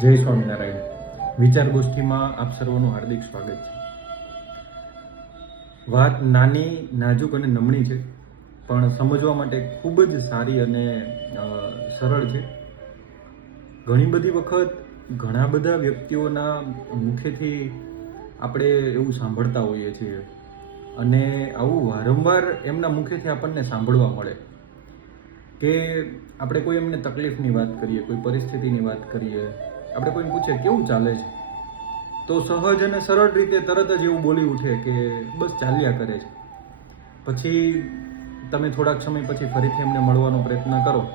જય સ્વામિનારાયણ. વિચાર ગોષ્ઠીમાં આપ સર્વનું હાર્દિક સ્વાગત છે. વાત નાની, નાજુક અને નમણી છે, પણ સમજવા માટે ખૂબ જ સારી અને સરળ છે. ઘણી બધી વખત ઘણા બધા વ્યક્તિઓના મુખેથી આપણે એવું સાંભળતા હોઈએ છીએ અને આવું વારંવાર એમના મુખેથી આપણને સાંભળવા મળે કે આપણે કોઈ એમને તકલીફની વાત કરીએ, કોઈ પરિસ્થિતિની વાત કરીએ આપણે કોઈને પૂછે, કેવું ચાલે છે? તો સહજ અને સરળ રીતે તરત જ એવું બોલી ઉઠે કે, બસ ચાલ્યા કરે છે. પછી તમે થોડાક સમય પછી ફરીથી એમને મળવાનો પ્રયત્ન કરો.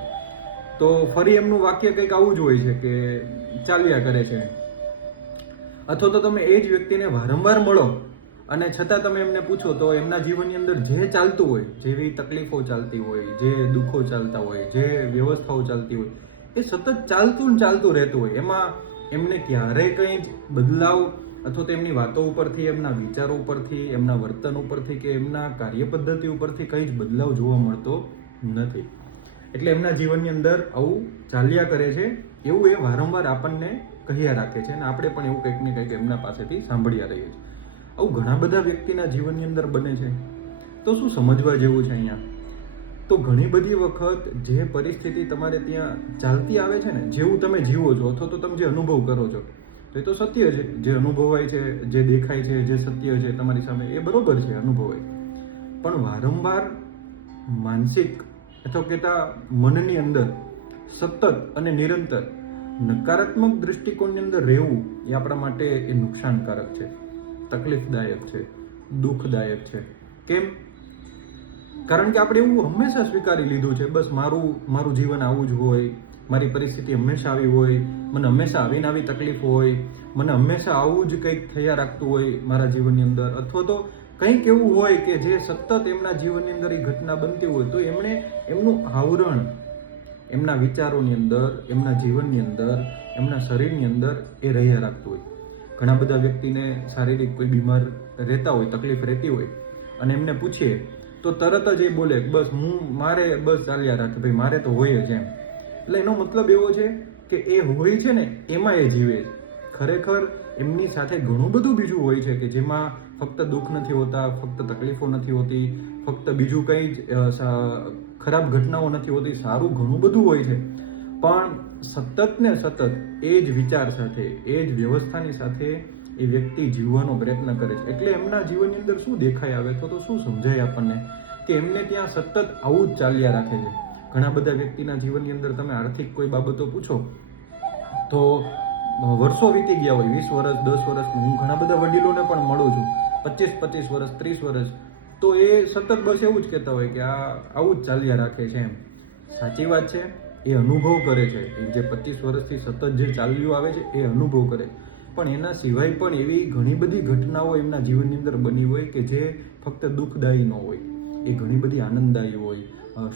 તો ફરી એમનું વાક્ય કંઈક આવું જ હોય છે કે, ચાલ્યા કરે છે. અથવા તો તમે એ જ વ્યક્તિને વારંવાર મળો અને છતાં તમે એમને પૂછો, તો એમના જીવનની અંદર જે ચાલતું હોય, જેવી તકલીફો ચાલતી હોય, જે દુઃખો ચાલતા હોય, જે વ્યવસ્થાઓ ચાલતી હોય એ સતત ચાલતું ને ચાલતું રહેતું હોય. એમાં એમને ક્યારેય કંઈ બદલાવ અથવા તો એમની વાતો ઉપરથી, એમના વિચારો ઉપરથી, એમના વર્તન ઉપરથી કે એમના કાર્ય પદ્ધતિ ઉપરથી કંઈ જ બદલાવ જોવા મળતો નથી. એટલે એમના જીવનની અંદર આવું ચાલ્યા કરે છે. એવું એ વારંવાર આપણને કહ્યા રાખે છે અને આપણે પણ એવું કંઈક ને કંઈક એમના પાસેથી સાંભળ્યા રહીએ છીએ. આવું ઘણા બધા વ્યક્તિના જીવનની અંદર બને છે. તો શું સમજવા જેવું છે અહીંયા? તો ઘણી બધી વખત જે પરિસ્થિતિ તમારે ત્યાં ચાલતી આવે છે ને, જેવું તમે જીવો છો અથવા તો તમે જે અનુભવ કરો છો, તો એ તો સત્ય છે. જે અનુભવાય છે, જે દેખાય છે, જે સત્ય છે તમારી સામે, એ બરોબર છે, અનુભવાય. પણ વારંવાર માનસિક અથવા કહેતા મનની અંદર સતત અને નિરંતર નકારાત્મક દૃષ્ટિકોણની અંદર રહેવું એ આપણા માટે એ નુકસાનકારક છે. તકલીફદાયક છે, દુઃખદાયક છે. કેમ? કારણ કે આપણે એવું હંમેશા સ્વીકારી લીધું છે, બસ મારું મારું જીવન આવું જ હોય, મારી પરિસ્થિતિ હંમેશા આવી હોય, મને હંમેશા આવીને આવી તકલીફ હોય, મને હંમેશા આવું જ કંઈક થયા રાખતું હોય મારા જીવનની અંદર. અથવા તો કંઈક એવું હોય કે જે સતત એમના જીવનની અંદર એ ઘટના બનતી હોય, તો એમણે એમનું આવરણ એમના વિચારોની અંદર, એમના જીવનની અંદર, એમના શરીરની અંદર એ રહ્યા રાખતું હોય. ઘણા બધા વ્યક્તિને શારીરિક કોઈ બીમાર રહેતા હોય, તકલીફ રહેતી હોય, અને એમને પૂછીએ તો તરત જ એ બોલે, બસ હું, મારે બસ ચાલ્યા રાખે, ભાઈ, મારે તો હોય જ એમ. એટલે એનો મતલબ એવો છે કે એ હોય છે ને, એમાં એ જીવે છે. ખરેખર એમની સાથે ઘણું બધું બીજું હોય છે કે જેમાં ફક્ત દુઃખ નથી હોતા, ફક્ત તકલીફો નથી હોતી, ફક્ત બીજું કંઈ જ ખરાબ ઘટનાઓ નથી હોતી, સારું ઘણું બધું હોય છે. પણ સતત ને સતત એ જ વિચાર સાથે, એ જ વ્યવસ્થાની સાથે એ વ્યક્તિ જીવવાનો પ્રયત્ન કરે છે. એટલે એમના જીવનની અંદર શું દેખાય આવે તો શું સમજાય આપણને? કે એમને ત્યાં સતત આવું જ ચાલ્યા રાખે છે. ઘણા બધા વ્યક્તિના જીવનની અંદર તમે આર્થિક કોઈ બાબતો પૂછો, તો વર્ષો વીતી ગયા હોય, વીસ વર્ષ, દસ વર્ષ, હું ઘણા બધા વડીલોને પણ મળું છું, પચીસ પચીસ વર્ષ, ત્રીસ વર્ષ, તો એ સતત બસ એવું જ કહેતા હોય કે આ, આવું જ ચાલ્યા રાખે છે એમ. સાચી વાત છે, એ અનુભવ કરે છે. જે પચીસ વર્ષથી સતત જે ચાલ્યું આવે છે, એ અનુભવ કરે. પણ એના સિવાય પણ એવી ઘણી બધી ઘટનાઓ એમના જીવનની અંદર બની હોય કે જે ફક્ત દુઃખદાયી ન હોય. એ ઘણી બધી આનંદદાયી હોય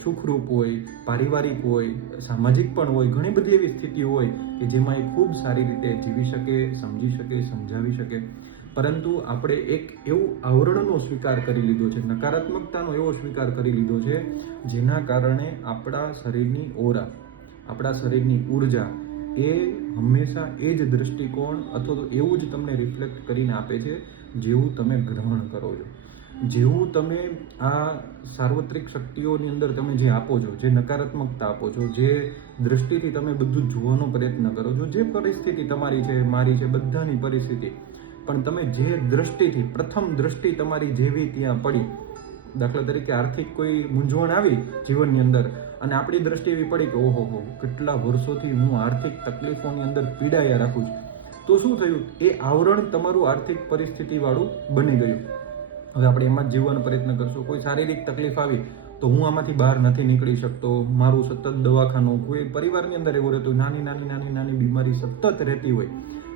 સુખરૂપ હોય, પારિવારિક હોય, સામાજિક પણ હોય, ઘણી બધી એવી સ્થિતિ હોય કે જેમાં એ ખૂબ સારી રીતે જીવી શકે, સમજી શકે, સમજાવી શકે. પરંતુ આપણે એક એવું આવરણનો સ્વીકાર કરી લીધો છે, નકારાત્મકતાનો એવો સ્વીકાર કરી લીધો છે, જેના કારણે આપણા શરીરની ઓરા, આપણા શરીરની ઊર્જા એ હંમેશા એ જ દૃષ્ટિકોણ અથવા તો એવું જ તમને રિફ્લેક્ટ કરીને આપે છે, જેવું તમે ગ્રહણ કરો છો. જેવું તમે આ સાર્વત્રિક શક્તિઓની અંદર તમે જે આપો છો, જે નકારાત્મકતા આપો છો, જે દૃષ્ટિથી તમે બધું જોવાનો પ્રયત્ન કરો છો, જે પરિસ્થિતિ તમારી છે, મારી છે, બધાની પરિસ્થિતિ. પણ તમે જે દૃષ્ટિથી પ્રથમ દૃષ્ટિ તમારી જેવી ત્યાં પડી, દાખલા તરીકે આર્થિક કોઈ મૂંઝવણ આવી જીવનની અંદર અને આપણી દ્રષ્ટિ એવી પડી કે, ઓહો, હો, કેટલા વર્ષોથી હું આર્થિક તકલીફોની અંદર પીડાયા રાખું છું. તો શું થયું? એ આવરણ તમારું આર્થિક પરિસ્થિતિ વાળું બની ગયું. હવે આપણે એમાં જ જીવવાનો પ્રયત્ન કરશું. કોઈ શારીરિક તકલીફ આવી તો હું આમાંથી બહાર નથી નીકળી શકતો. મારું સતત દવાખાનું, કોઈ પરિવારની અંદર એવું રહેતું, નાની નાની નાની નાની બીમારી સતત રહેતી હોય,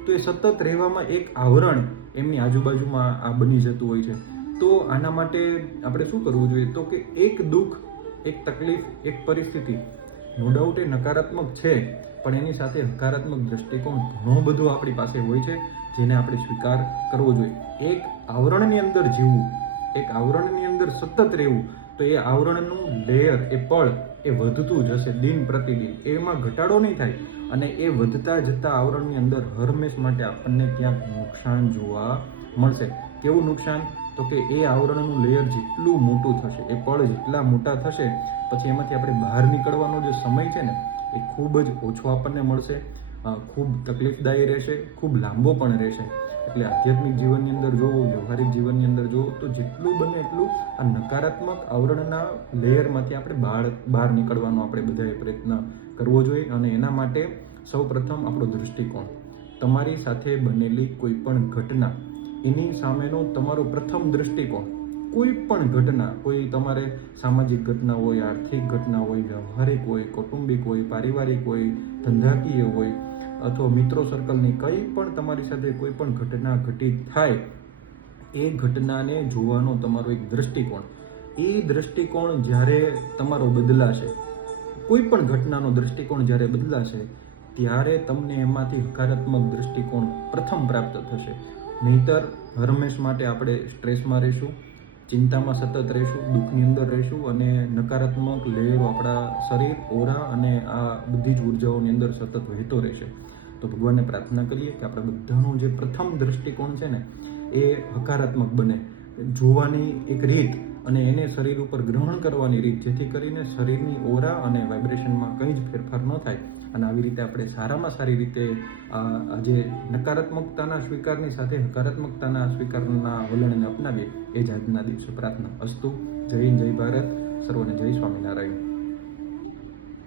તો એ સતત રહેવામાં એક આવરણ એમની આજુબાજુમાં આ બની જતું હોય છે. તો આના માટે આપણે શું કરવું જોઈએ? તો કે એક દુઃખ એક તકલીફ, એક પરિસ્થિતિ. નો ડાઉટ એ નકારાત્મક છે, પણ એની સાથે હકારાત્મક દ્રષ્ટિકોણ ઘણો બધો આપણી પાસે હોય છે, જેને આપણે સ્વીકાર કરવો જોઈએ. એક આવરણની અંદર જીવવું, એક આવરણની અંદર સતત રહેવું, તો એ આવરણનું લેયર એ પળ, એ વધતું જશે દિન પ્રતિદિન. એમાં ઘટાડો નહીં થાય અને એ વધતા જતા આવરણની અંદર હરમેશ માટે આપણને ક્યાંક નુકસાન જોવા મળશે. કેવું નુકસાન? તો કે એ આવરણનું લેયર જેટલું મોટું થશે, એ પળ જેટલા મોટા થશે, પછી એમાંથી આપણે બહાર નીકળવાનો જે સમય છે ને, એ ખૂબ જ ઓછો આપણને મળશે ખૂબ તકલીફદાયી રહેશે, ખૂબ લાંબો પણ રહેશે. એટલે આધ્યાત્મિક જીવનની અંદર જો વ્યવહારિક જીવનની અંદર જો તો જેટલું બને એટલું આ નકારાત્મક આવરણના લેયરમાંથી આપણે બહાર બહાર નીકળવાનો આપણે બધાએ પ્રયત્ન કરવો જોઈએ, અને એના માટે સૌ પ્રથમ આપણો દૃષ્ટિકોણ. તમારી સાથે બનેલી કોઈ પણ ઘટના એની સામેનો તમારો પ્રથમ દૃષ્ટિકોણ કોઈ પણ ઘટના, કોઈ તમારે સામાજિક ઘટના હોય, આર્થિક ઘટના હોય, વ્યવહારિક હોય, કૌટુંબિક હોય, પારિવારિક હોય, ધંધાકીય હોય, અથવા મિત્રો સર્કલની કંઈ પણ તમારી સાથે કોઈ પણ ઘટના ઘટિત થાય, એ ઘટનાને જોવાનો તમારો એક દૃષ્ટિકોણ એ દૃષ્ટિકોણ જ્યારે તમારો બદલાશે, કોઈ પણ ઘટનાનો દૃષ્ટિકોણ જ્યારે બદલાશે, ત્યારે તમને એમાંથી હકારાત્મક દૃષ્ટિકોણ પ્રથમ પ્રાપ્ત થશે. નહીતર હરમેશ માટે આપણે સ્ટ્રેસમાં રહીશું, ચિંતામાં સતત રહીશું, દુઃખની અંદર રહીશું અને નકારાત્મક લેયરો આપણા શરીર, ઓરા અને આ બધી જ ઉર્જાઓની અંદર સતત વહેતો રહેશે. તો ભગવાનને પ્રાર્થના કરીએ કે આપણા બધાનો જે પ્રથમ દૃષ્ટિકોણ છે ને, એ હકારાત્મક બને. જોવાની એક રીત અને એને શરીર ઉપર ગ્રહણ કરવાની રીત, જેથી કરીને શરીરની ઓરા અને વાઇબ્રેશનમાં કંઈ જ ફેરફાર ન થાય. અને આવી રીતે આપણે સારામાં સારી રીતે જે નકારાત્મકતાના સ્વીકારની સાથે હકારાત્મકતાના સ્વીકારના વલણને અપનાવીએ એ જ આજના દિવસે પ્રાર્થના અસ્તુ. જય હિન્દ, જય ભારત. સર્વને જય સ્વામિનારાયણ.